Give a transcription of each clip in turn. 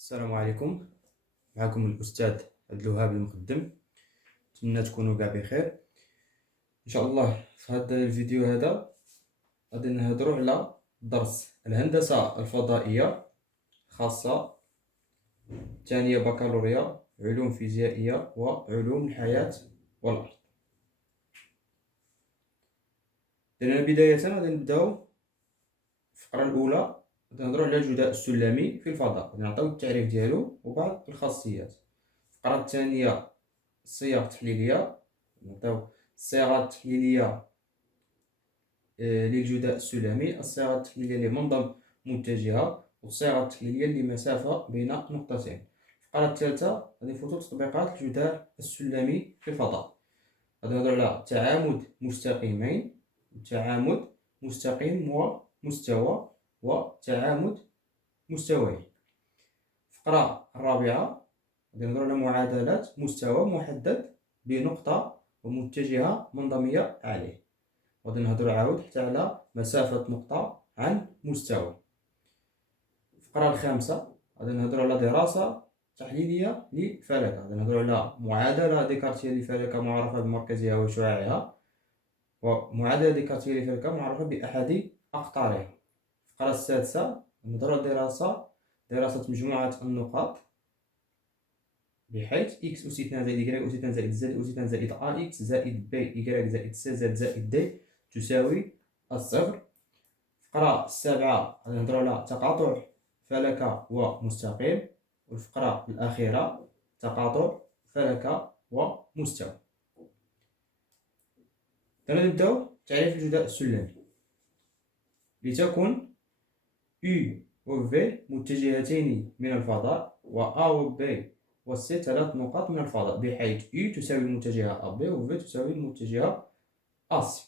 السلام عليكم. معكم الأستاذ عبد الوهاب المقدم. نتمنى تكونوا كاع بخير إن شاء الله. في هذا الفيديو هذا غادي نهضروا على درس الهندسة الفضائية خاصة ثانية بكالوريا علوم فيزيائية وعلوم الحياة والأرض. إذن بداية غادي نبداو الفقرة الأولى، غادي نهضروا على الجداء السلمي في الفضاء، غادي نعطيو التعريف ديالو وبعض الخاصيات. الفقرة الثانية الصيغ التحليلية، نعطيو الصيغة التحليلية للجداء السلمي، الصيغة التحليلية لمنظم متجهة، والصيغة التحليلية لمسافة بين نقطتين. الفقرة الثالثة غادي نفوتو تطبيقات الجداء السلمي في الفضاء، غادي نهضرو على تعامد مستقيمين، تعامد مستقيم ومستوى، وتعامد مستويين. الفقرة الرابعة غادي نهضرو على معادلات مستوى محدد بنقطة ومتجهة منظمية عليه، غادي نهضرو عاود حتى على مسافة نقطة عن مستوى. الفقرة الخامسة غادي نهضرو على دراسة تحليلية للفلكة، غادي نهضرو على معادلة ديكارتية للفلكة معرفة بمركزها وشعاعها، ومعادلة ديكارتية للفلكة معرفة بأحد أقطارها. الفقرة السادسة نهضرو على دراسة مجموعة النقاط بحيث x أس 2 زائد y أس 2 زائد z أس 2 زائد ax زائد b y زائد c زائد d تساوي الصفر. الفقرة السابعة غادي نهضرو على تقاطع فلكة ومستقيم، والفقرة الأخيرة تقاطع فلكة ومستوى. نبداو تعريف الجداء السلمي. لتكن U و V متجهتين من الفضاء، و A و B و C ثلاث نقاط من الفضاء، بحيث U تساوي المتجهة AB و V تساوي المتجهة AC.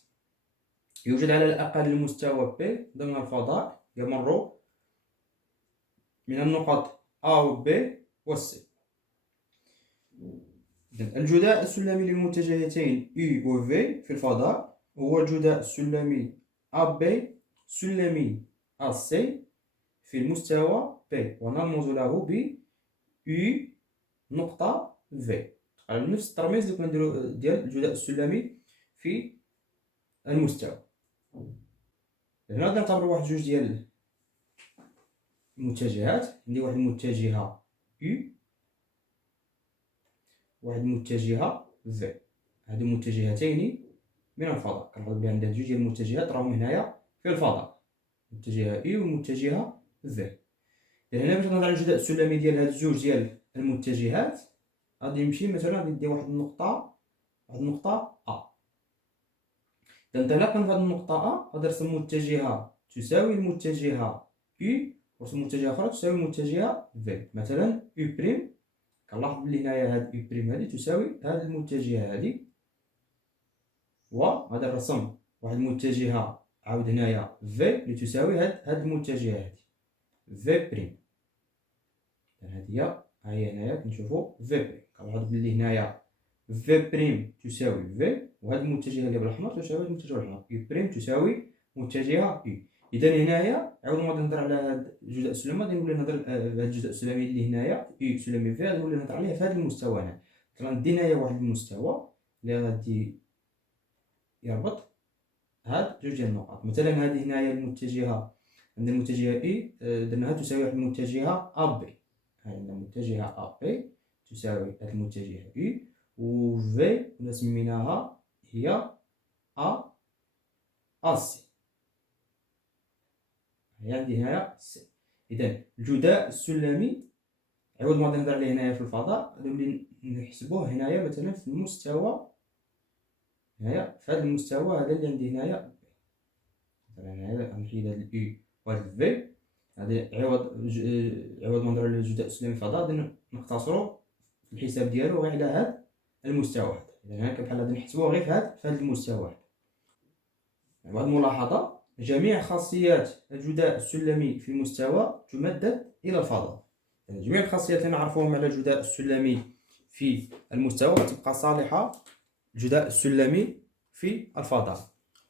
يوجد على الأقل المستوى P ضمن الفضاء يمر من النقط A و B و C. الجداء السلمي للمتجهتين U و V في الفضاء هو الجداء السلمي AB سلمي AC في المستوى P، ونرمز له ب U نقطة V، على نفس الترميز اللي كنا نديرو ديال الجداء السلمي في المستوى. هنا غادي نعتبرو واحد جوج ديال المتجهات. عندي واحد المتجهة U، واحد المتجهة V. هادو متجهتين من الفضاء، كنلاحظ بلي عندنا جوج ديال المتجهات راهم هنايا في الفضاء، المتجهة E والمتجهة V. هنا باش نهضر على الجداء السلمي ديال هاد الجوج ديال المتجهات، غادي نمشي مثلا غادي ندي واحد النقطة A. انطلاقا من هاد النقطة A غادي نرسم متجهة تساوي المتجهة U، ونرسم متجهة أخرى تساوي المتجهة V، مثلا U'. كنلاحظ بلي هنايا هاد U' هادي تساوي هاد المتجهة هادي، وغادي نرسم واحد المتجهة عاود هنايا V اللي تساوي هاد المتجهة هادي V'. هادي ها هي هنايا كنشوفو V'، كنلاحظ بلي هنايا V' تساوي V، وهاد المتجهة اللي بالاحمر تساوي المتجهة الاحمر، U' تساوي متجهة U. إذا هنايا عاود ما غادي نهضر على هاد الجداء السلمي، غادي نولي نهضر على هاد الجداء السلمي اللي هنايا U سلمي V، غادي نولي نهضر عليه في هاد المستوى هنا. غندي هنايا واحد المستوى اللي غادي يربط هاد جوج ديال النقاط. مثلا هادي هنايا المتجهة، عندنا المتجهة E درناها تساوي واحد المتجهة AB، عندنا متجهة AB تساوي هاد المتجهة U، و V كنا سميناها هي AC. هي عندي هنايا C. إذا الجداء السلمي عوض ما نهضر عليه هنايا في الفضاء، غادي نولي نحسبوه هنايا مثلا في المستوى، هنايا في هذا المستوى هذا اللي عندي هنايا. مثلا هنايا غنحيد هاد الU وهاد الV، غادي عوض ما نهضرو على الجداء السلمي في الفضاء غادي نقتصرو في الحساب ديالو غير على هاد المستوى هذا. إذا هكا بحال غادي نحسبوه غير في هاد المستوى هذا. واحد الملاحظة، جميع خاصيات الجداء السلمي في المستوى تمدد إلى الفضاء. يعني جميع الخاصيات اللي نعرفوهم على الجداء السلمي في المستوى تبقى صالحة الجداء السلمي في الفضاء.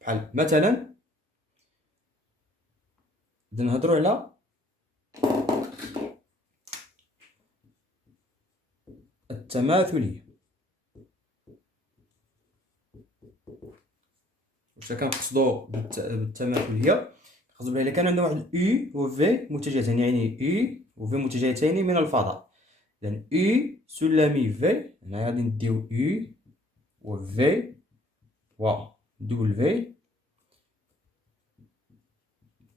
بحال مثلا غادي نهضرو على التماثلية. واش كنقصدو بالتماثلية؟ كنقصدو بها إلا كان عندنا واحد U و V متجهتان، يعني U و V متجهتين من الفضاء، إذن U سلمي V، هنا غادي نديو U و V و W،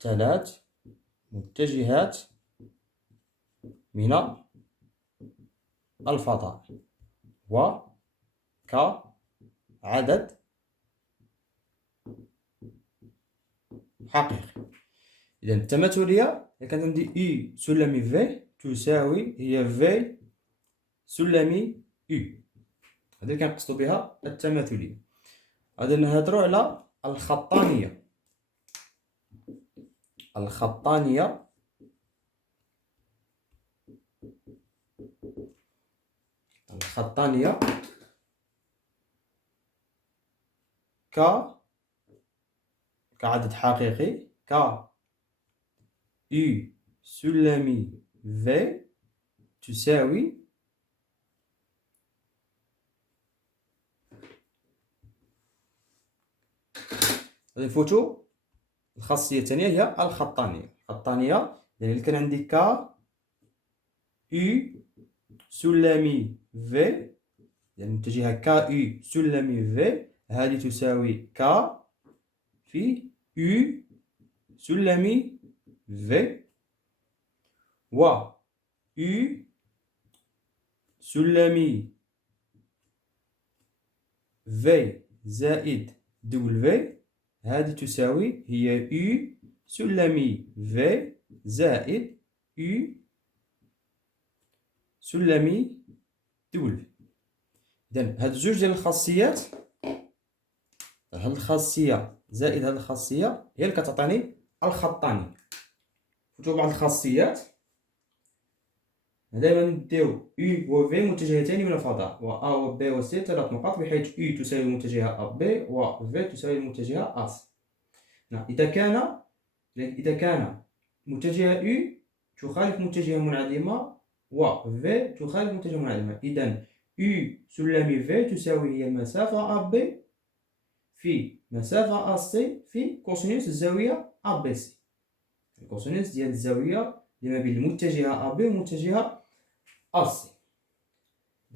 ثلاث متجهات من الفضاء، و كعدد حقيقي. إذا التماثلية إذا كانت عندي U سلمي V تساوي هي V سلمي U، هذه اللي كنقصدو بها التماثلية. غادي نهضرو على الخطانية. الخطانية كعدد حقيقي U سلمي V تساوي غادي نفوتو الخاصية الثانية هي الخطانية. الخطانية يعني اللي كان عندي U سلمي V، يعني متجهة U سلمي V، هذه تساوي في U سلمي V، و U سلمي V زائد W، هذه تساوي هي U سلمي V زائد U سلمي W. إذن هاد زوج ديال الخاصيات، هاد الخاصية زائد هاد الخاصية هي اللي كتعطيني الخطانية. نفوتو بعض الخاصيات، دائما نديو U و V متجهتين من الفضاء، و A و B و C ثلاث نقاط، بحيث U تساوي المتجهة AB و V تساوي المتجهة AC. إذا كان متجهة U تخالف متجهة منعدمة و V تخالف متجهة منعدمة، إذن U سلمي V تساوي هي المسافة AB في مسافة AC في كوسينوس الزاوية ABC، الكوسينوس ديال الزاوية اللي ما بين المتجهة AB والمتجهة AC.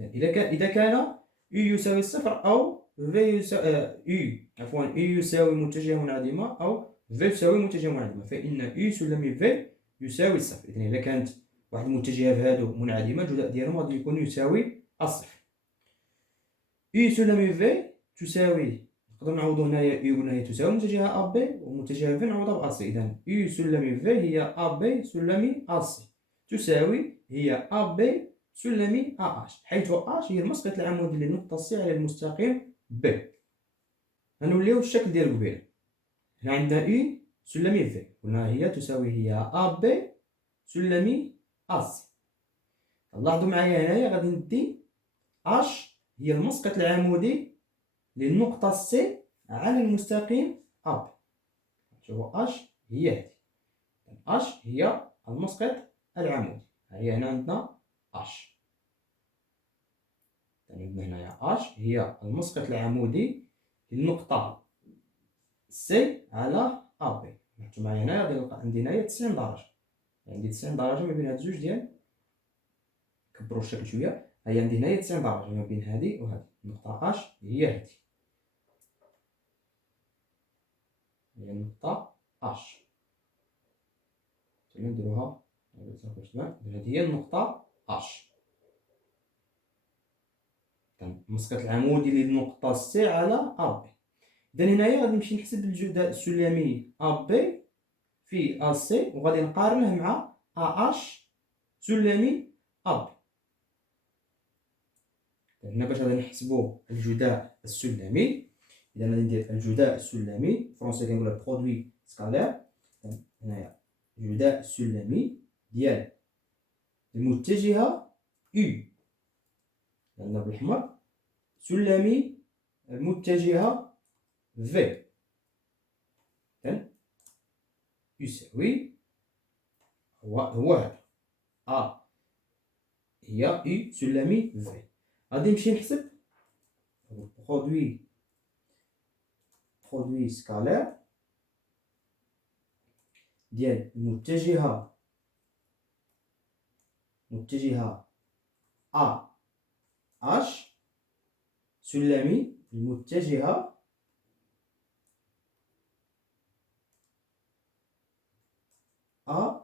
إذا كان U يساوي صفر أو V يساوي U يساوي متجهة منعدمة أو V تساوي متجهة منعدمة، فإن U سلمي V يساوي صفر. إذن إذا كانت واحد المتجهات هادو منعدمة، الجزء ديالهم غادي يكون يساوي الصفر. U سلمي V تساوي، نقدر نعوضو هنايا U قلنا هي تساوي متجهة AB ومتجهة V نعوضها ب AC، إذن U سلمي V هي AB سلمي AC تساوي هي AB سلمي AH، حيث H هي المسقط العمودي للنقطة C على المستقيم B. غنوليو الشكل ديال قبيله. هنا عندنا U سلمي V قلنا هي تساوي هي AB سلمي AC. لاحظوا معايا هنايا غادي ندي H هي المسقط العمودي للنقطة C على المستقيم AB. شوفوا H هي هذه، H هي المسقط العمودي، هي هنا عندنا H، عندنا هنايا H هي المسقط العمودي للنقطة C على AB. لاحظتوا معايا هنايا غادي نلقى عندي هنايا 90 درجة، عندي 90 درجة ما بين هاد الجوج ديال، كبروا الشكل شوية، هي عندي هنايا 90 درجة ما بين هذه وهذه، النقطة H هي هذه، هي النقطة H. نديروها هذه هي النقطة H، المسقط العمودي للنقطة C على AB. إذا هنايا غادي نمشي نحسب الجداء السلمي AB في AC وغادي نقارنه مع AH سلمي AB. هنا باش غادي نحسبوا الجداء السلمي، إذا غادي ندير الجداء السلمي، فرونسي كنقولها برودوي سكالير. هنايا الجداء السلمي ديال المتجهة U عندنا بالأحمر سلمي المتجهة V، إذن يساوي هو هذا A هي U سلمي V. غادي نمشي نحسب برودوي سكالير ديال المتجهة أ اش سلمي المتجهة أ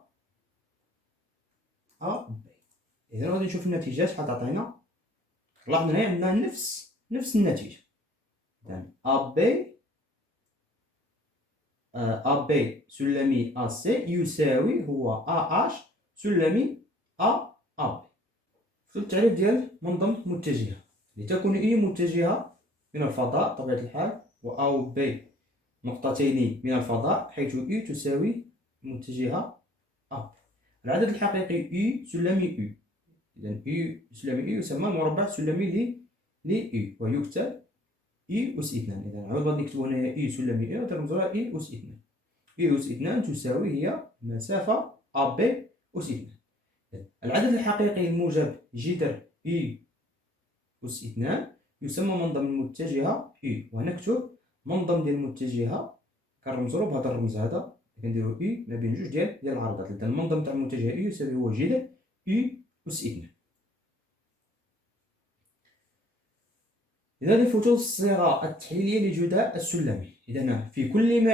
بي. إذا غادي نشوف النتيجة شحال تعطينا. لاحظنا هنا عندنا نفس النتيجة. إذا أ بي سلمي أ سي يساوي هو أ اش سلمي أ بي. في التعريف ديال منظم متجهة، لتكون إي متجهة من الفضاء بطبيعة الحال، و أ و بي نقطتين من الفضاء، حيث إي تساوي متجهة أ. العدد الحقيقي إي سلمي إي. إذا إي سلمي إي يسمى مربع سلمي إي، ويكتب إي أس 2. إذا عوض ما نكتبو هنايا إي سلمي إي غترمزوها إي أس 2. إي أس 2 تساوي هي مسافة أ بي أس 2. العدد الحقيقي الموجب جذر إي أس 2 يسمى منظم المتجهة إي، ونكتب منظم ديال المتجهة كنرمزو بهذا الرمز هذا، كنديرو إي ما بين جوج ديال العرضات. إذا المنظم تاع المتجهة إي يساوي هو جذر إي أس 2. إذا نفوتو الصيغة التحليلية لجداء السلمي. إذا في كل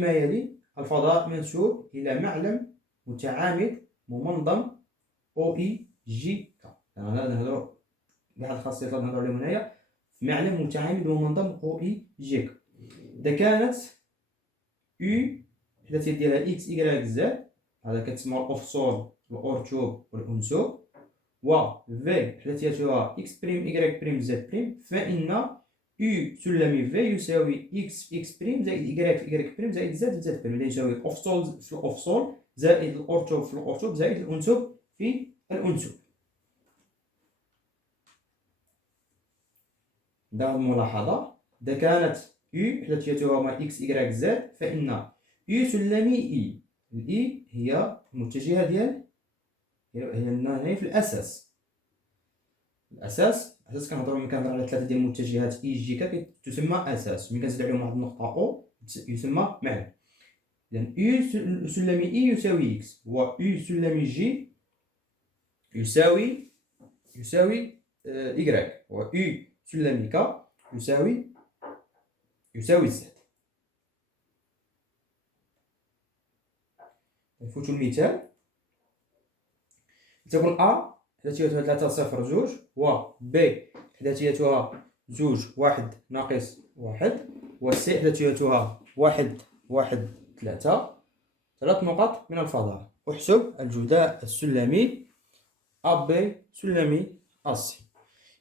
ما يلي الفضاء منسوب إلى معلم متعامد ممنظم أو إي جي كا. أنا نهضرو بواحد الخاصيات اللي نهضرو عليهم هنايا، معلم متعامد ممنظم أو إي جي كا. إذا كانت أو الحداثيات ديالها إكس إكغيك زد، هذا كتسمى الأفصول الأورتوب والأنسوب، و في حداثياتها إكس بريم إكغيك بريم زد بريم، فإن أو سلمي في يساوي إكس في إكس بريم زائد إكغيك في إكغيك بريم زائد زد في زد بريم، اللي يساوي الأفصول في الأفصول زائد الأورتوب في الأورتوب زائد الأنسوب في الأنسوب. دار الملاحظة، إذا كانت أو حداثياتها هما إكس إكغيك زد، فإن أو سلمي إي، الإي هي المتجهة ديال هي في الأساس كنهضرو ملي كنهضر على 3 ديال المتجهات إي جي كا تسمى أساس، ملي كنزيد عليهم واحد النقطة أو يسمى معلم. إذا أو سلمي إي يساوي إكس، و أو سلمي جي يساوي إكغيك، و أو سلمي كا يساوي زد. نفوتو المثال. تكون أ حداثياتها 3 0 2، و ب حداثياتها 2 1 ناقص 1، و س حداثياتها 1 1 3. 3 نقط من الفضاء. احسب الجداء السلمي أ بي سلمي أ سي.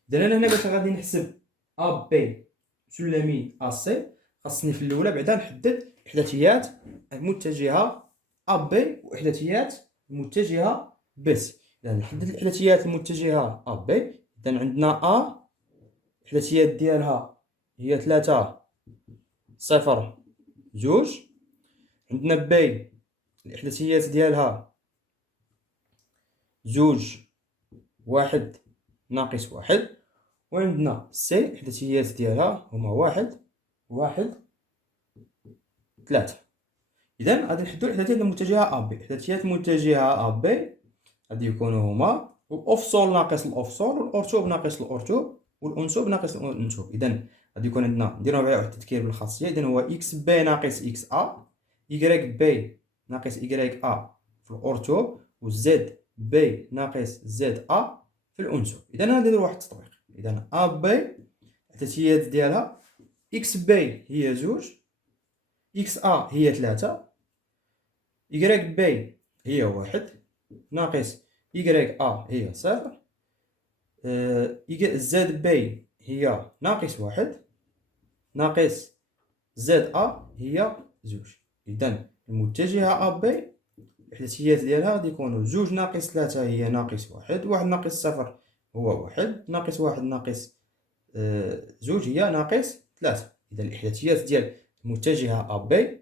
إذا أنا هنا باش غادي نحسب أ بي سلمي أ سي، خاصني في الأولى بعدا نحدد إحداثيات المتجهة أ بي وإحداثيات المتجهة بي سي. إذا نحدد الإحداثيات المتجهة أ بي، إذا عندنا أ الإحداثيات ديالها هي 3 0 2، عندنا بي الإحداثيات ديالها 2 1 ناقص 1، وعندنا سي الإحداثيات ديالها هما 1 1 3. إذا غادي نحدو الإحداثيات المتجهة أ بي. إحداثيات المتجهة أ بي غادي يكونوا هما الأفصول ناقص الأفصول، والأورتوب ناقص الأورتوب، والأنسوب ناقص الأنسوب. إذا غادي يكون عندنا نديرو واحد التذكير بالخاصية. إذا هو إكس بي ناقص إكس أ، إكغيك بي ناقص إكغيك أ في الأورتوب، و زد بي ناقص زد أ في الأنسوب. إذا غادي ندير واحد التطبيق. إذا أ بي الإحداثيات ديالها إكس بي هي 2، إكس أ هي 3، إكغيك بي هي 1 ناقص إكغيك أ هي 0، زد بي هي ناقص 1 ناقص زد أ هي 2. إذا المتجهة أ بي الإحداثيات ديالها غادي يكونوا 2 ناقص 3 هي ناقص 1، 1 ناقص 0 هو 1، ناقص 1 ناقص 2 هي ناقص 3. إذا الإحداثيات ديال المتجهة أ بي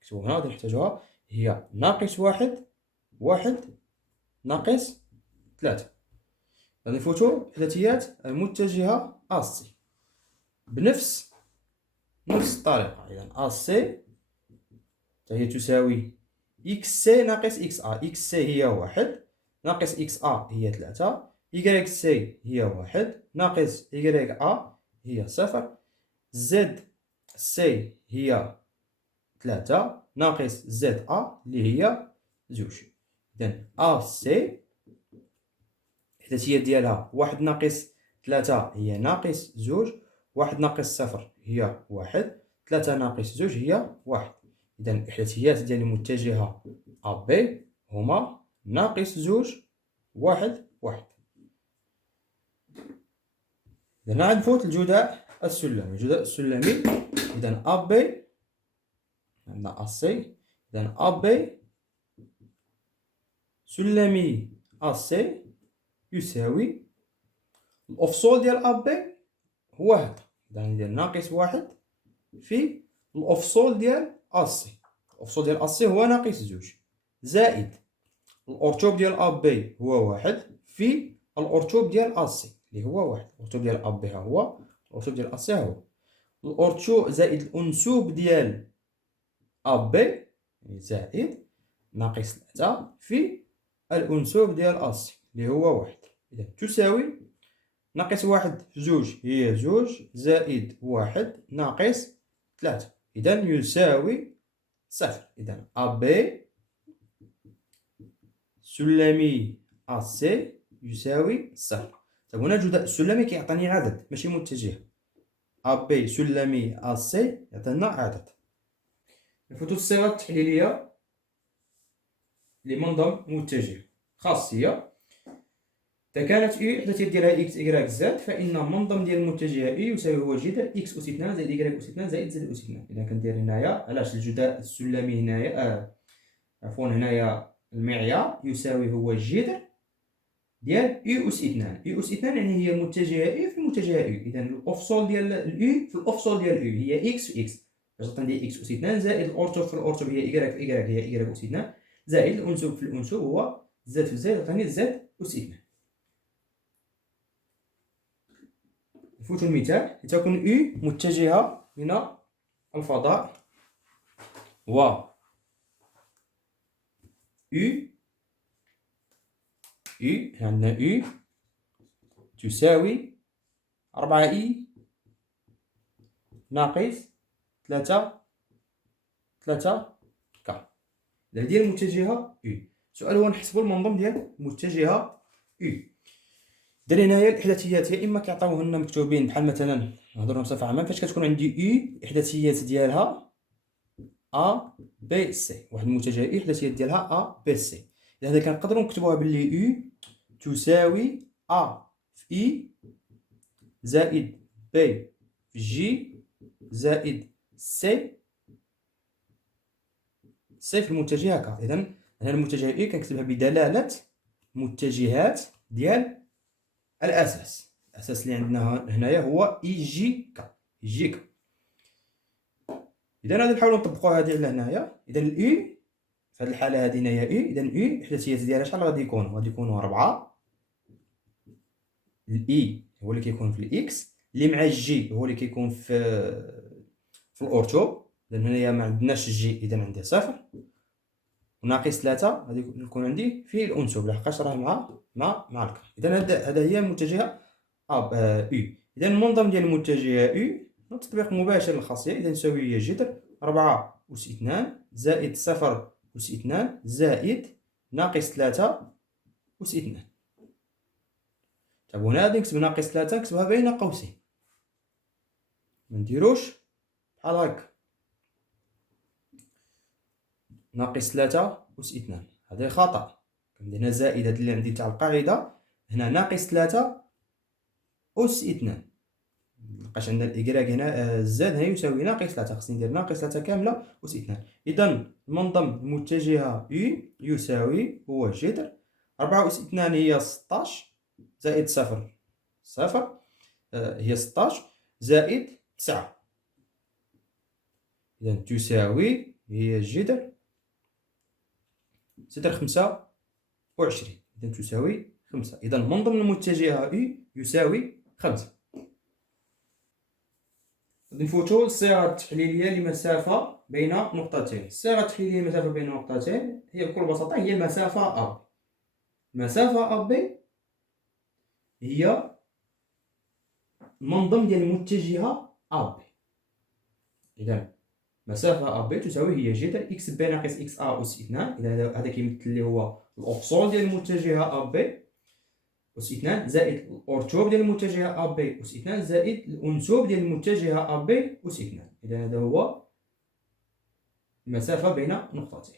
نكتبو هنا غادي نحتاجوها هي ناقص 1 1 ناقص 3. الفوتور إحداثيات المتجهة AC بنفس الطريقة. إذا AC هي تساوي XC ناقص XA. XC هي 1 ناقص XA هي 3. YC هي 1 ناقص YA هي 0. ZC هي 3 ناقص ZA اللي هي 2. إذا AC الإحداثيات ديالها 1 ناقص 3 هي ناقص 2، 1 ناقص 0 هي 1، 3 ناقص 2 هي 1. إذا الإحداثيات ديال المتجهة AB هما ناقص 2 1 1. إذا نعرفو الجداء السلمي. إذا AB عندنا AC. إذا AB سلمي AC يساوي الأفصول ديال AB هو هذا. إذا ندير ناقص 1 في الأفصول ديال AC. الأفصول ديال AC هو ناقص 2 زائد الأرتوب ديال AB هو 1 في الأرتوب ديال AC اللي هو 1. الأرتوب ديال AB ها هو، الأرتوب ديال AC ها هو. الأرتوب زائد الأنسوب ديال AB يعني زائد ناقص 3 في الأنسوب ديال AC اللي هو 1. إذا تساوي ناقص 1 في 2 هي 2 زائد 1 ناقص 3. إذا يساوي 0. إذا AB سلمي AC يساوي 0. طيب هنا الجداء السلمي كيعطيني عدد ماشي متجه. AB سلمي AC يعطينا عدد. الخطوط الصيغة التحليلية لمنظم متجه خاصية. إذا كانت U إحداثيات ديالها X Y Z فإن منظم ديال المتجهة U يساوي هو جذر X أس 2 زائد Y أس 2 زائد Z أس 2. إذا كندير هنايا علاش الجداء السلمي هنايا عفوا هنايا المعيار يساوي هو الجذر ديال U أس 2. U أس 2 يعني هي المتجهة U في المتجهة U. إذا الأفصول ديال U في الأفصول ديال U هي X في X. باش عندي X أس 2 زائد الأرتوب في الأرتوب هي Y في Y هي Y أس 2 زائد الأنسوب في الأنسوب هو Z في Z عطاني Z أس 2. نفوتو المثال. لتكن U متجهة من الفضاء و U عندنا U تساوي 4i ناقص 3 ك. إذا ديال المتجهة U. السؤال هو نحسبو المنظم ديال المتجهة U. درنا هنايا الإحداثيات يا إما كيعطيوه لنا مكتوبين بحال مثلا نهضرو بصفة عامة فاش كتكون عندي U الإحداثيات ديالها A B C. واحد المتجهة U الإحداثيات ديالها A B C. إذا هذا كنقدروا نكتبوها باللي U تساوي A في I زائد B في G زائد C في المتجهة K. إذا هنا المتجهة U كنكتبها بدلالة متجهات ديال الأساس. الأساس اللي عندنا هنايا هو EGK. إذا غادي نحاولوا نطبقوا هذه على هنايا. إذا الإي في هذه الحالة هذه هنايا إي. إذا الإي الإحداثيات ديالها شحال غادي يكونوا؟ غادي يكونوا 4. الإي هو اللي كيكون في الإكس اللي مع الجي هو اللي كيكون في الأورتو. إذا هنايا ما عندناش الجي إذا عندي 0 وناقص 3 غادي يكون عندي في الأنسوب لحقاش راه مع الك. إذا هذا هي المتجهة U. إذا المنظم ديال المتجهة U تطبيق مباشر للخاصية. إذا تساوي هي جذر 4 أس 2 زائد 0 أس 2 زائد ناقص 3 أس 2. طيب هنا غادي نكتب ناقص 3 نكتبها بين قوسين منديروش بحال هكا ناقص 3 أس 2 هذا خطأ. كندير هنا زائد هاد اللي عندي تاع القاعدة هنا ناقص 3 أس 2 لقاش عندنا الإكراك هنا الزاد هنا يساوي ناقص 3 خصني ندير ناقص 3 كاملة أس 2. إذا المنظم المتجهة U يساوي هو جذر 4 أس 2 هي 16 زائد 0 هي 16 زائد 9. إذا تساوي هي جذر 25. إذا تساوي 5. إذا من ضمن المتجهة إي يساوي 5. غادي نفوتو للصيغة التحليلية لمسافة بين نقطتين. الصيغة التحليلية لمسافة بين نقطتين هي بكل بساطة هي المسافة أ. المسافة أ بي هي المنظم ديال المتجهة أ بي. إذا مسافة أ بي تساوي هي جذر إكس بي ناقص إكس أ أس 2. إذا هذا كيمثل لي هو الأقصون ديال المتجهة أ بي أس 2 زائد الأرتوب ديال المتجهة أ بي أس 2 زائد الأنسوب ديال المتجهة أ بي أس 2. إذا هذا هو المسافة بين نقطتين.